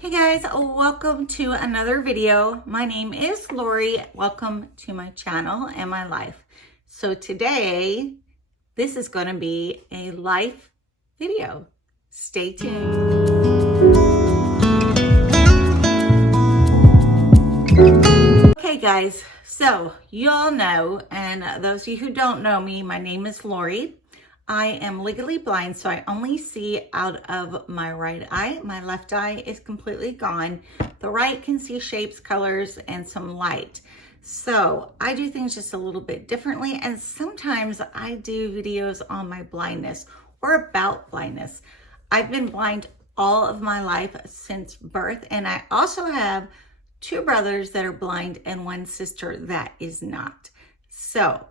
Hey guys, welcome to another video. My name is Lori. Welcome to my channel and my life. So today, this is going to be a life video. Stay tuned. Okay guys, so you all know, and those of you who don't know me, my name is Lori. I am legally blind, so I only see out of my right eye. My left eye is completely gone. The right can see shapes, colors, and some light. So I do things just a little bit differently, and sometimes I do videos on my blindness or about blindness. I've been blind all of my life since birth, and I also have two brothers that are blind and one sister that is not. So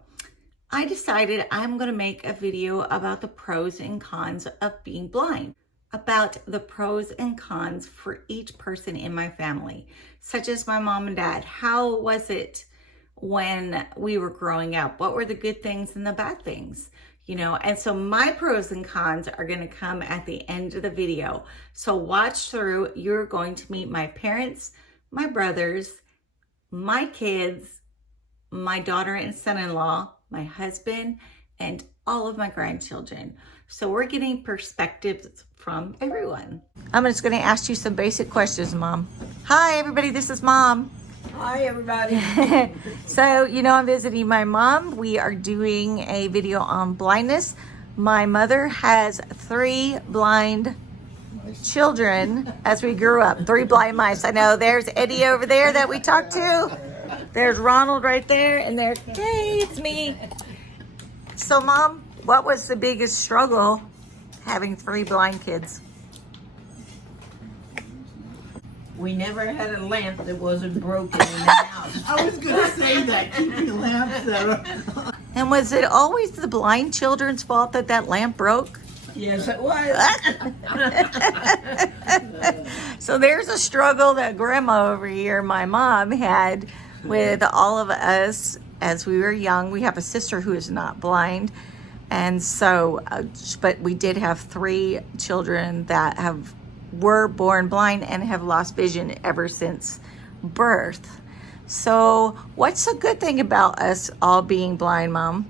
I decided I'm going to make a video about the pros and cons of being blind, about the pros and cons for each person in my family, such as my mom and dad. How was it when we were growing up? What were the good things and the bad things? You know, and so my pros and cons are going to come at the end of the video. So watch through. You're going to meet my parents, my brothers, my kids, my daughter and son-in-law, my husband, and all of my grandchildren. So we're getting perspectives from everyone. I'm just going to ask you some basic questions, Mom. Hi, everybody. This is Mom. Hi, everybody. So, you know, I'm visiting my mom. We are doing a video on blindness. My mother has 3 blind children as we grew up. 3 blind mice. I know there's Eddie over there that we talked to. There's Ronald right there, and there's, hey, it's me. So, Mom, what was the biggest struggle having 3 blind kids? We never had a lamp that wasn't broken in the house. I was going to say that, keeping lamps that are... And was it always the blind children's fault that that lamp broke? Yes, it was. So there's a struggle that Grandma over here, my mom, had with all of us as we were young. We have a sister who is not blind, and so but we did have 3 children that were born blind and have lost vision ever since birth. So what's the good thing about us all being blind, Mom?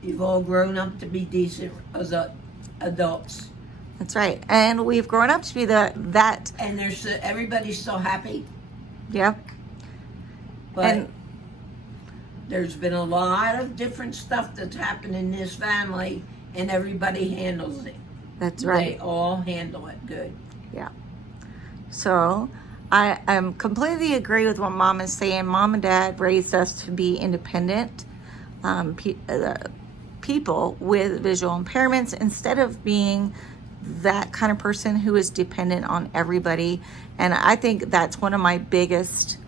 You've all grown up to be decent as adults. That's right, and we've grown up to be that. And everybody's so happy. Yeah. But And there's been a lot of different stuff that's happened in this family, and everybody handles it. that's right. They all handle it good. Yeah. So I completely agree with what Mom is saying. Mom and Dad raised us to be independent people with visual impairments instead of being that kind of person who is dependent on everybody. And I think that's one of my biggest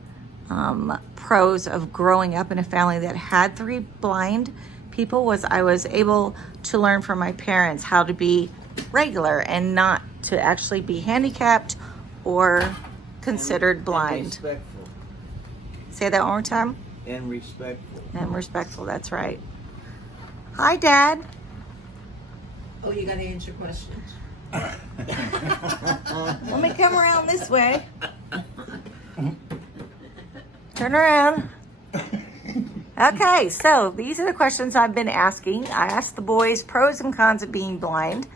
pros of growing up in a family that had 3 blind people was I was able to learn from my parents how to be regular and not to actually be handicapped or considered blind. And respectful. Say that one more time. And respectful. And respectful, that's right. Hi, Dad. Oh, you got to answer questions. Let me come around this way. Turn around. Okay, so these are the questions I've been asking. I asked the boys pros and cons of being blind,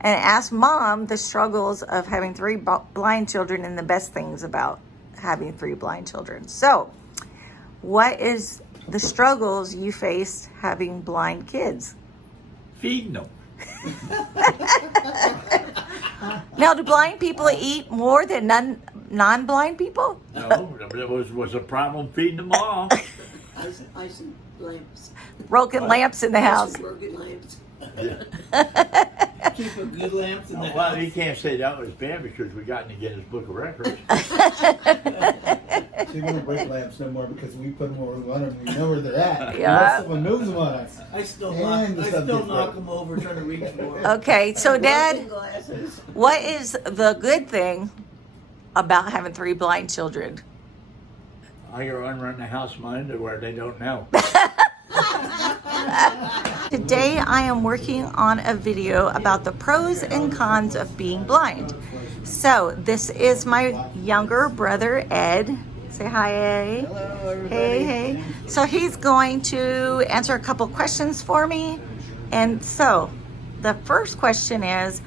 and asked Mom the struggles of having 3 blind children and the best things about having 3 blind children. So, what is the struggles you faced having blind kids? Feeding them. Now, do blind people eat more than non-blind people? No, there was a problem feeding them all. I see lamps. Broken lamps in the house. Broken lamps. Keeping good lamps in the Well, house. you can't say that was bad because we got in the Guinness Book of Records. So you're going to break lamps no more because we put them where we want them. We know where they're at. Yeah. Unless someone moves them on us. I still And the knock subject broke. them over trying to reach for them. Okay, so Dad, Broken glasses. what is the good thing about having 3 blind children? I go run the house in my underwear, they don't know. Today I am working on a video about the pros and cons of being blind. So this is my younger brother, Ed. Say hi, Ed. Hello, everybody. Hey. So he's going to answer a couple questions for me. And so the first question is,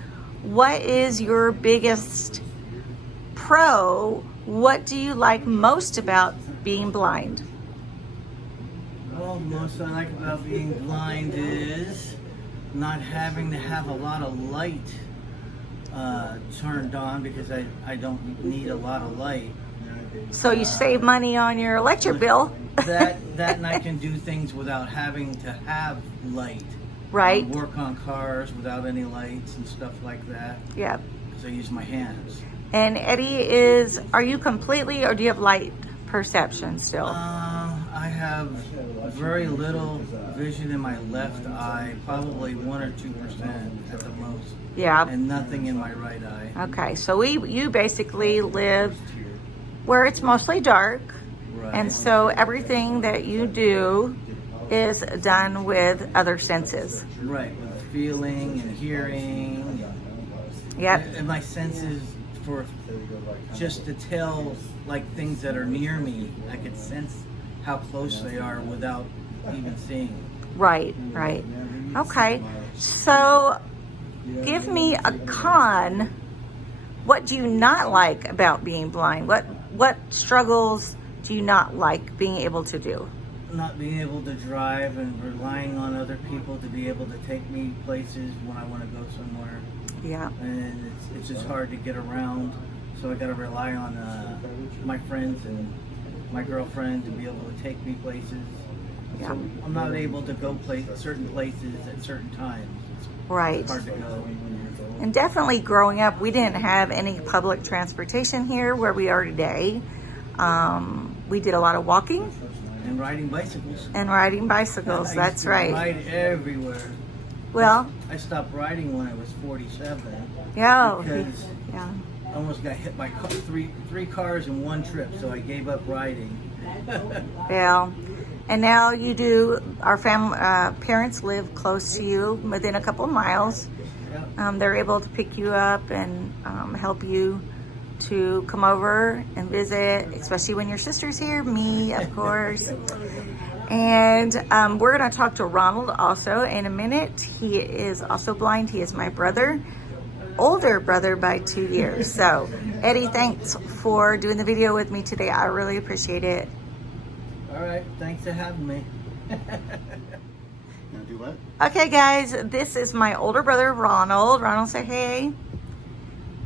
what is your biggest pro? What do you like most about being blind? Well, most I like about being blind is not having to have a lot of light turned on, because I don't need a lot of light. So you save money on your electric bill. That and I can do things without having to have light. Right. Work on cars without any lights and stuff like that, Yep. because I use my hands. And Eddie are you completely, or do you have light perception still? I have very little vision in my left eye, probably 1 or 2% at the most, Yeah. and nothing in my right eye. Okay, so you basically live where it's mostly dark, Right. and so everything that you do is done with other senses. Right, with feeling and hearing. Yep. And my senses for just to tell like things that are near me. I could sense how close they are without even seeing. Right. Okay, so give me a con. What do you not like about being blind? What struggles do you not like being able to do? Not being able to drive and relying on other people to be able to take me places when I want to go somewhere. Yeah. And it's just hard to get around, so I got to rely on my friends and my girlfriend to be able to take me places. Yeah. So I'm not able to go certain places at certain times. Right. It's hard to go. And definitely growing up, we didn't have any public transportation here where we are today. We did a lot of walking And riding bicycles. and riding bicycles. I That's used to right. Ride everywhere. Well, I stopped riding when I was 47 yeah. because Yeah. I almost got hit by three cars in one trip, so I gave up riding. Yeah. And now you do, our parents live close to you, within a couple of miles. Yep. They're able to pick you up and help you to come over and visit, especially when your sister's here, me, of course. And we're going to talk to Ronald also in a minute. He is also blind. He is my brother, older brother by 2 years. So, Eddie, thanks for doing the video with me today. I really appreciate it. All right, thanks for having me. Now do what? Okay, guys, this is my older brother, Ronald. Ronald, say hey.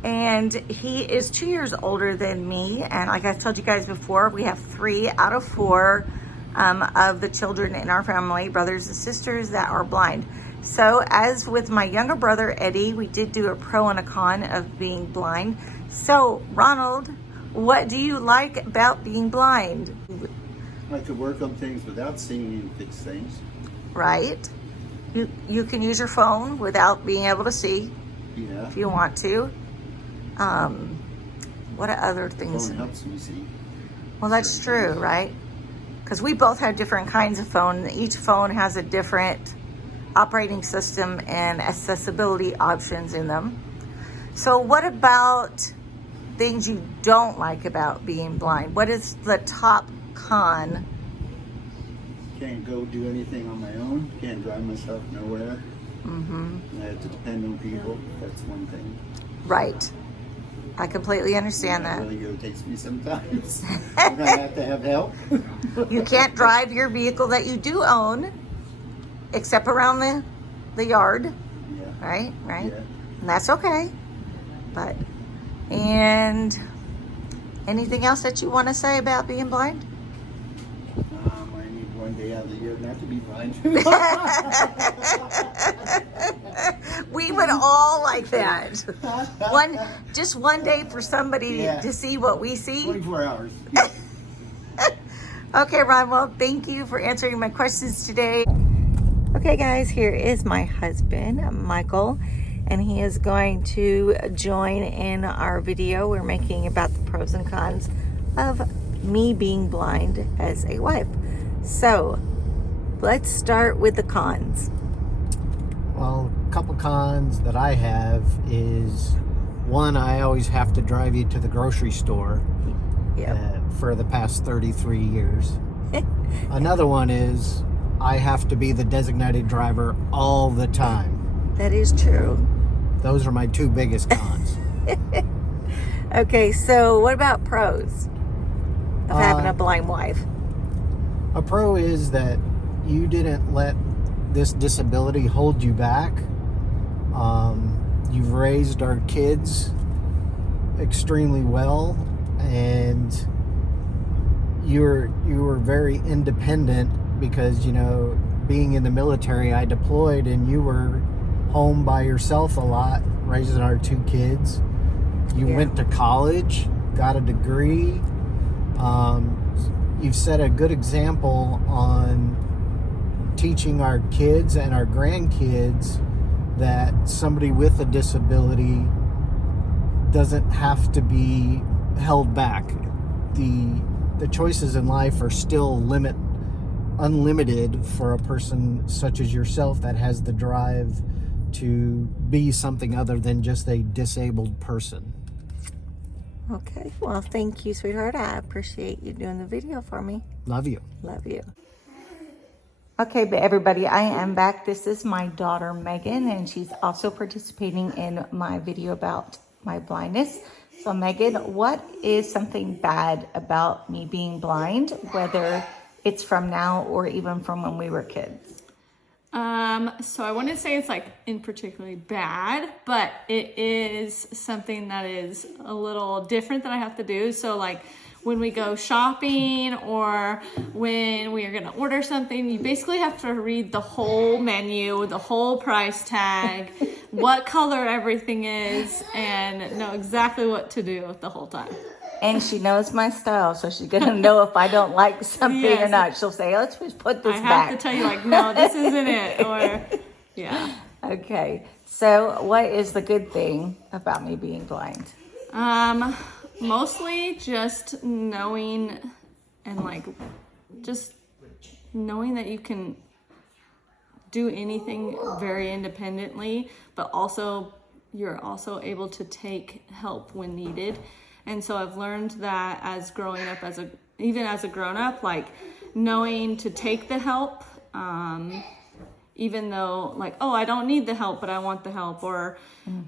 And he is 2 years older than me. And like I told you guys before, we have 3 out of 4 of the children in our family, brothers and sisters, that are blind. So as with my younger brother, Eddie, we did do a pro and a con of being blind. So, Ronald, what do you like about being blind? I could work on things without seeing and fix things. Right? You can use your phone without being able to see Yeah. if you want to. What other things? Phone helps me see. Well, that's true, right? Because we both have different kinds of phone. Each phone has a different operating system and accessibility options in them. So what about things you don't like about being blind? What is the top con? Can't go do anything on my own. Can't drive myself nowhere. Mm-hmm. I have to depend on people. That's one thing. Right. I completely understand That that. really irritates me sometimes. And I have to have help. You can't drive your vehicle that you do own, except around the yard, Yeah. right? Right? Yeah. And that's okay. And anything else that you want to say about being blind? I need one day out of the year not to be blind. We would all like that. Just one day for somebody Yeah. to see what we see. 24 hours. Okay, Ron, well, thank you for answering my questions today. Okay, guys, here is my husband, Michael, and he is going to join in our video we're making about the pros and cons of me being blind as a wife. So, Let's start with the cons. Well, a couple cons that I have is, one, I always have to drive you to the grocery store for the past 33 years. Another one is I have to be the designated driver all the time. That is true. Those are my two biggest cons. Okay, so what about pros of having a blind wife? A pro is that you didn't let this disability hold you back. You've raised our kids extremely well, and you were very independent because, you know, being in the military, I deployed and you were home by yourself a lot raising our two kids. You went to college, got a degree. You've set a good example on teaching our kids and our grandkids that somebody with a disability doesn't have to be held back. The choices in life are still unlimited for a person such as yourself that has the drive to be something other than just a disabled person. Okay, well, thank you, sweetheart. I appreciate you doing the video for me. Love you. Love you. Okay, but everybody, I am back. This is my daughter, Megan, and she's also participating in my video about my blindness. So, Megan, what is something bad about me being blind, whether it's from now or even from when we were kids? So I wouldn't say it's like in particularly bad, but it is something that is a little different that I have to do. So like when we go shopping or when we are going to order something, you basically have to read the whole menu, the whole price tag, what color everything is, and know exactly what to do the whole time. And she knows my style, so she's going to know if I don't like something or not. She'll say, let's just put this I back. have to tell you, like, no, this isn't it, or, yeah. Okay, so what is the good thing about me being blind? Mostly just knowing and like, just knowing that you can do anything very independently, but also you're also able to take help when needed. And so I've learned that as growing up even as a grown up, like knowing to take the help, even though like, oh, I don't need the help, but I want the help. Or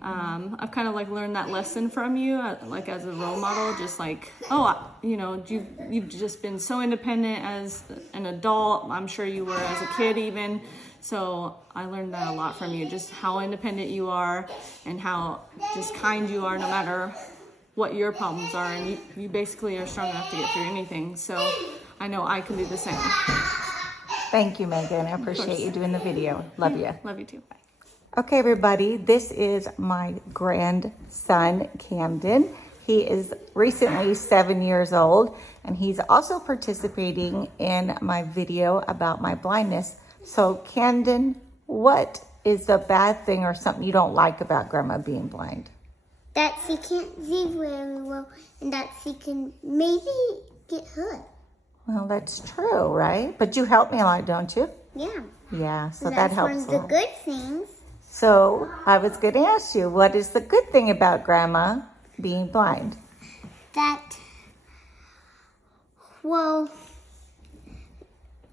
I've kind of like learned that lesson from you, like as a role model, just like, oh, you know, you've just been so independent as an adult. I'm sure you were as a kid even. So I learned that a lot from you, just how independent you are and how just kind you are no matter what your problems are, and you basically are strong enough to get through anything. So I know I can do the same. Thank you, Megan. I appreciate you doing the video. Love you. Love you too. Bye. Okay, everybody, this is my grandson, Camden. He is recently 7 years old, and he's also participating in my video about my blindness. So, Camden, what is the bad thing or something you don't like about Grandma being blind? That she can't see very well, and that she can maybe get hurt. Well, that's true, right? But you help me a lot, don't you? Yeah. Yeah, so And that that's helps one of a the lot. good things. So I was going to ask you, what is the good thing about Grandma being blind? That, well,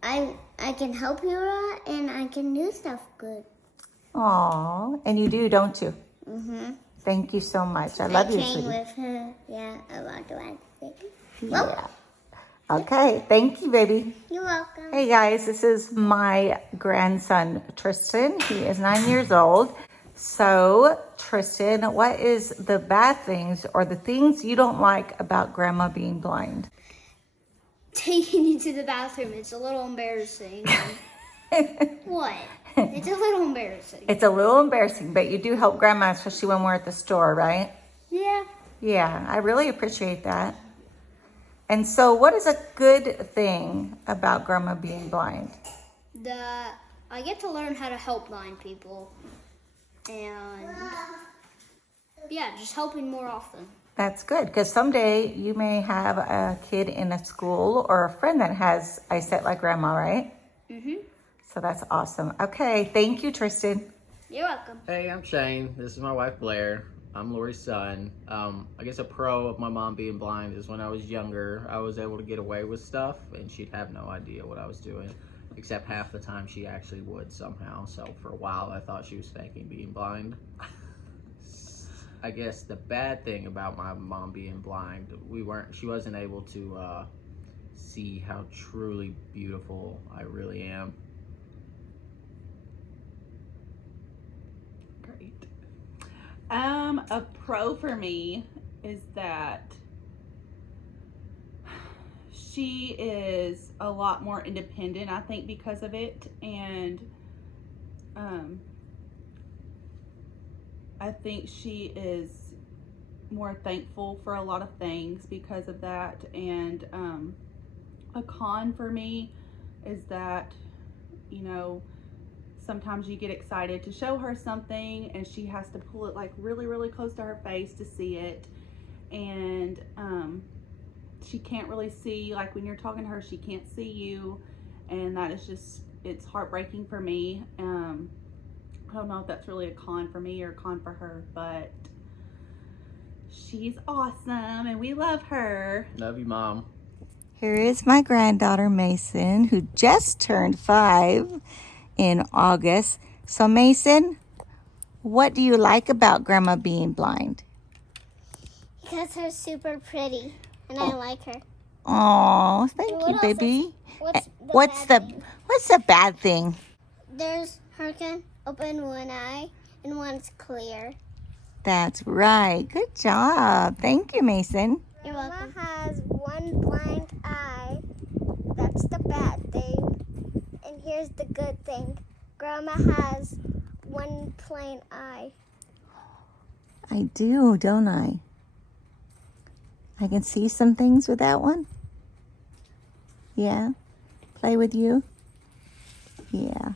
I can help you a lot, and I can do stuff good. Aw, and you do, don't you? Mm-hmm. Thank you so much. I love you, I train sweetie. with her. Yeah, a lot of things. Yeah. Okay, thank you, baby. You're welcome. Hey guys, this is my grandson, Tristan. He is 9 years old. So, Tristan, what is the bad things or the things you don't like about Grandma being blind? Taking you to the bathroom, it's a little embarrassing. What? It's a little embarrassing. It's a little embarrassing, but you do help Grandma, especially when we're at the store, right? Yeah. Yeah, I really appreciate that. And so what is a good thing about Grandma being blind? I get to learn how to help blind people. And yeah, just helping more often. That's good, because someday you may have a kid in a school or a friend that has eyesight like Grandma, right? Mm-hmm. So that's awesome. Okay, thank you, Tristan. You're welcome. Hey, I'm Shane. This is my wife, Blair. I'm Lori's son. I guess a pro of my mom being blind is when I was younger, I was able to get away with stuff and she'd have no idea what I was doing, except half the time she actually would somehow. So for a while, I thought she was faking being blind. I guess the bad thing about my mom being blind, she wasn't able to see how truly beautiful I really am. Great. A pro for me is that she is a lot more independent, I think, because of it, and I think she is more thankful for a lot of things because of that. And a con for me is that, you know, sometimes you get excited to show her something and she has to pull it like really, really close to her face to see it. And she can't really see, like when you're talking to her, she can't see you. And that is just, it's heartbreaking for me. I don't know if that's really a con for me or a con for her, but she's awesome and we love her. Love you, Mom. Here is my granddaughter, Mason, who just turned 5 in August. So Mason, what do you like about Grandma being blind? Because her super pretty, and I like her. Oh, thank you, baby. What's the bad thing? There's her can open one eye and one's clear. That's right. Good job. Thank you, Mason. You're welcome. Grandma has one blind eye. That's the bad thing. And here's the good thing. Grandma has one plain eye. I do, don't I? I can see some things with that one. Yeah. Play with you. Yeah.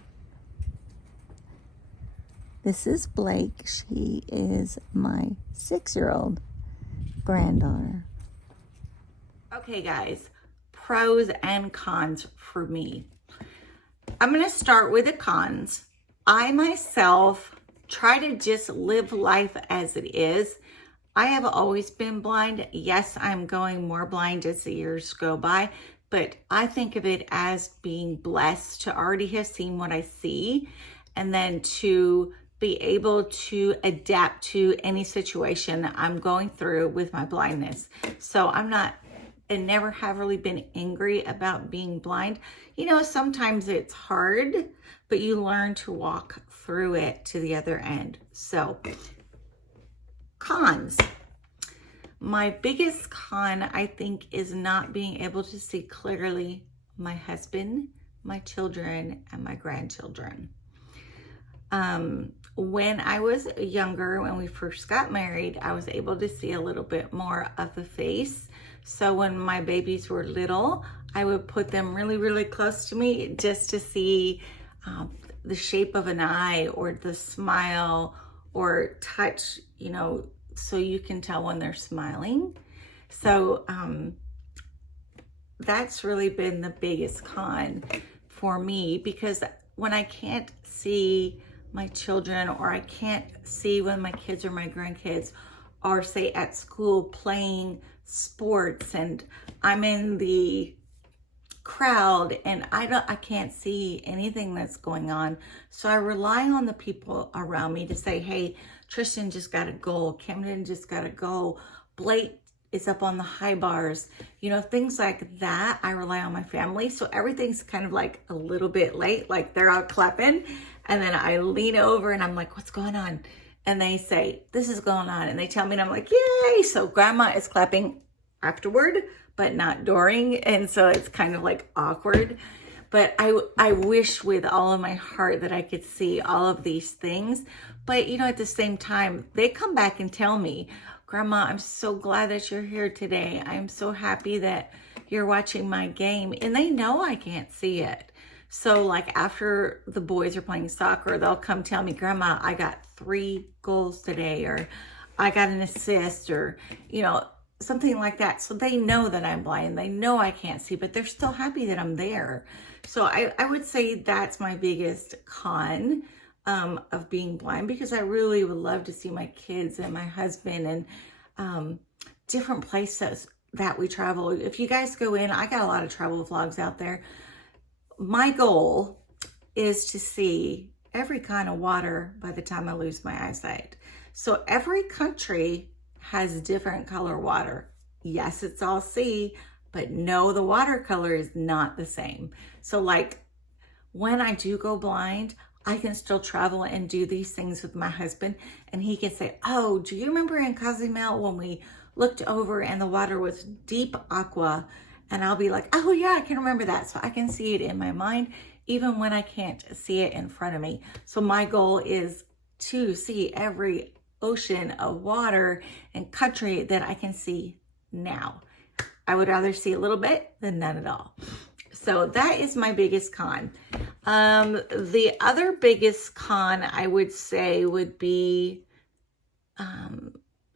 This is Blake. She is my 6-year-old granddaughter. Okay, guys, pros and cons for me. I'm going to start with the cons. I myself try to just live life as it is. I have always been blind. Yes, I'm going more blind as the years go by, but I think of it as being blessed to already have seen what I see and then to be able to adapt to any situation I'm going through with my blindness. So I'm not, and never have really been angry about being blind. You know, sometimes it's hard, but you learn to walk through it to the other end. So, cons. My biggest con, I think, is not being able to see clearly my husband, my children, and my grandchildren. When I was younger, when we first got married, I was able to see a little bit more of the face. So when my babies were little, I would put them really, really close to me just to see the shape of an eye or the smile or touch, you know, so you can tell when they're smiling. So that's really been the biggest con for me, because when I can't see my children, or I can't see when my kids or my grandkids are, say, at school playing sports and I'm in the crowd and I can't see anything that's going on. So I rely on the people around me to say, hey, Tristan just got a goal, Camden just got a goal, Blake is up on the high bars, you know, things like that. I rely on my family. So everything's kind of like a little bit late, like they're out clapping. And then I lean over and I'm like, what's going on? And they say, this is going on. And they tell me and I'm like, yay. So grandma is clapping afterward, but not during. And so it's kind of like awkward. But I wish with all of my heart that I could see all of these things. But, you know, at the same time, they come back and tell me, Grandma, I'm so glad that you're here today. I'm so happy that you're watching my game. And they know I can't see it. So like after the boys are playing soccer, they'll come tell me, Grandma, I got 3 goals today, or I got an assist, or, you know, something like that. So they know that I'm blind. They know I can't see, but they're still happy that I'm there. So I would say that's my biggest con of being blind, because I really would love to see my kids and my husband and different places that we travel. If you guys go in, I got a lot of travel vlogs out there. My goal is to see every kind of water by the time I lose my eyesight. So every country has different color water. Yes, it's all sea, but no, the watercolor is not the same. So like when I do go blind, I can still travel and do these things with my husband, and he can say, oh, do you remember in Cozumel when we looked over and the water was deep aqua? And I'll be like, oh yeah, I can remember that. So I can see it in my mind, even when I can't see it in front of me. So my goal is to see every ocean of water and country that I can see now. I would rather see a little bit than none at all. So that is my biggest con. The other biggest con I would say would be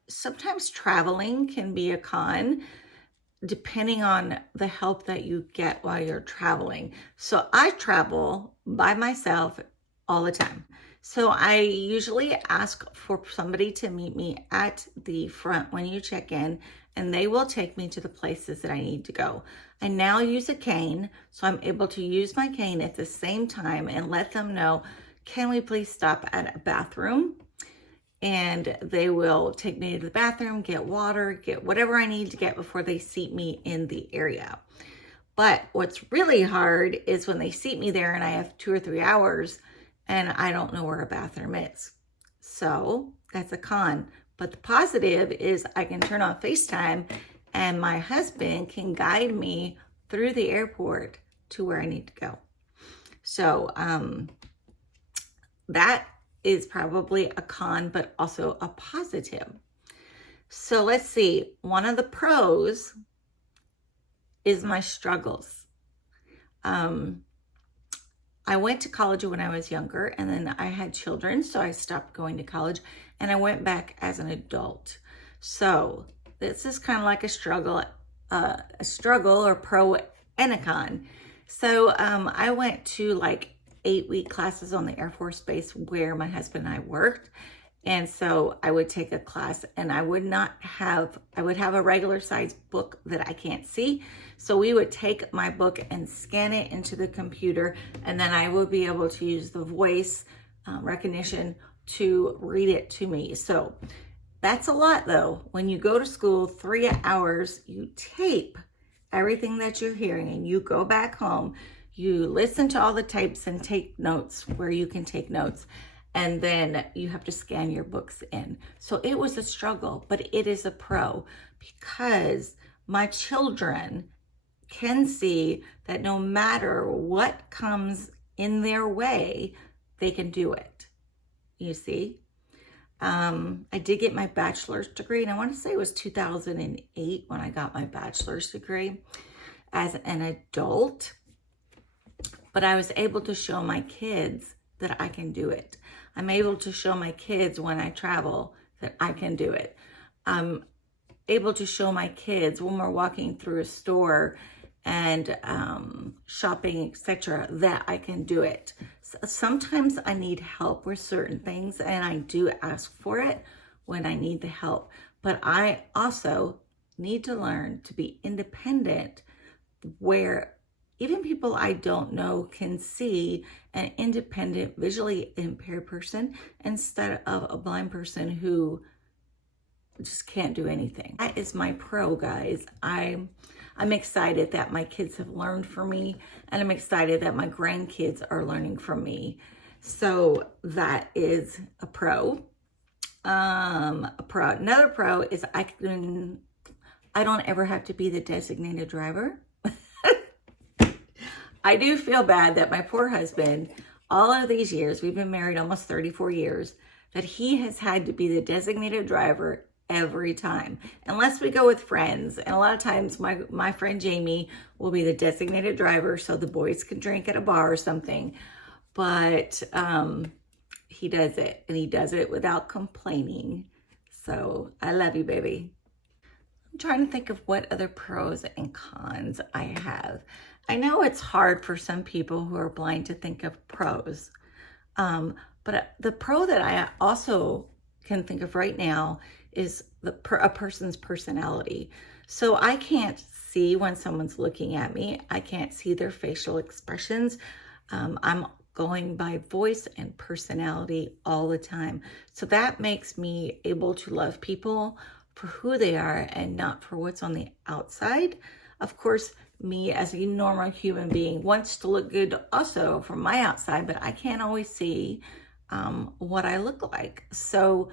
sometimes traveling can be a con, depending on the help that you get while you're traveling. So I travel by myself all the time. So I usually ask for somebody to meet me at the front when you check in, and they will take me to the places that I need to go. I now use a cane, so I'm able to use my cane at the same time and let them know, can we please stop at a bathroom? And they will take me to the bathroom, get water, get whatever I need to get before they seat me in the area. But what's really hard is when they seat me there and I have 2 or 3 hours and I don't know where a bathroom is. So that's a con. But the positive is I can turn on FaceTime and my husband can guide me through the airport to where I need to go. So that is probably a con, but also a positive. So let's see. One of the pros is my struggles. I went to college when I was younger, and then I had children, so I stopped going to college, and I went back as an adult. So this is kind of like a struggle or pro and a con. So I went to like 8-week classes on the Air Force Base where my husband and I worked. And so I would take a class and I would have a regular size book that I can't see. So we would take my book and scan it into the computer, and then I would be able to use the voice recognition to read it to me. So that's a lot though. When you go to school 3 hours, you tape everything that you're hearing and you go back home, you listen to all the tapes and take notes where you can take notes. And then you have to scan your books in. So it was a struggle, but it is a pro because my children can see that no matter what comes in their way, they can do it. You see? I did get my bachelor's degree, and I want to say it was 2008 when I got my bachelor's degree as an adult. But I was able to show my kids that I can do it. I'm able to show my kids when I travel that I can do it. I'm able to show my kids when we're walking through a store and shopping, etc., that I can do it. Sometimes I need help with certain things, and I do ask for it when I need the help. But I also need to learn to be independent, where even people I don't know can see an independent, visually impaired person instead of a blind person who just can't do anything. That is my pro, guys. I'm excited that my kids have learned from me, and I'm excited that my grandkids are learning from me. So that is a pro. Another pro is I don't ever have to be the designated driver. I do feel bad that my poor husband, all of these years, we've been married almost 34 years, that he has had to be the designated driver every time, unless we go with friends. And a lot of times my friend Jamie will be the designated driver so the boys can drink at a bar or something. But he does it, and he does it without complaining. So I love you, baby. I'm trying to think of what other pros and cons I have. I know it's hard for some people who are blind to think of pros, but the pro that I also can think of right now is a person's personality. So I can't see when someone's looking at me. I can't see their facial expressions. I'm going by voice and personality all the time. So that makes me able to love people for who they are and not for what's on the outside. Of course, me as a normal human being wants to look good also from my outside, but I can't always see what I look like. So,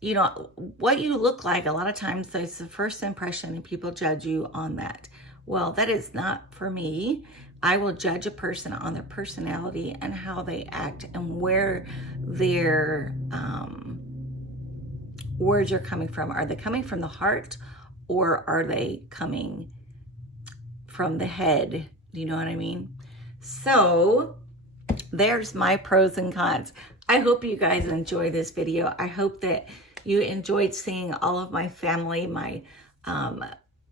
you know, what you look like, a lot of times that's the first impression and people judge you on that. Well, that is not for me. I will judge a person on their personality and how they act and where their words are coming from. Are they coming from the heart or are they coming from the head? Do you know what I mean? So there's my pros and cons. I hope you guys enjoy this video. I hope that you enjoyed seeing all of my family, my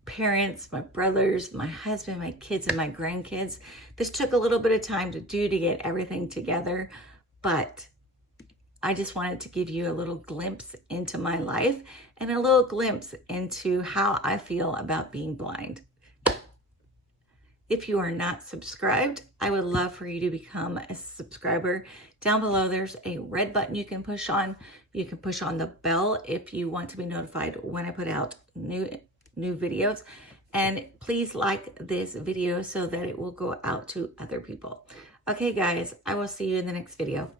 parents, my brothers, my husband, my kids, and my grandkids. This took a little bit of time to do to get everything together, but I just wanted to give you a little glimpse into my life and a little glimpse into how I feel about being blind. If you are not subscribed, I would love for you to become a subscriber. Down below, there's a red button you can push on. You can push on the bell if you want to be notified when I put out new videos. And please like this video so that it will go out to other people. Okay, guys, I will see you in the next video.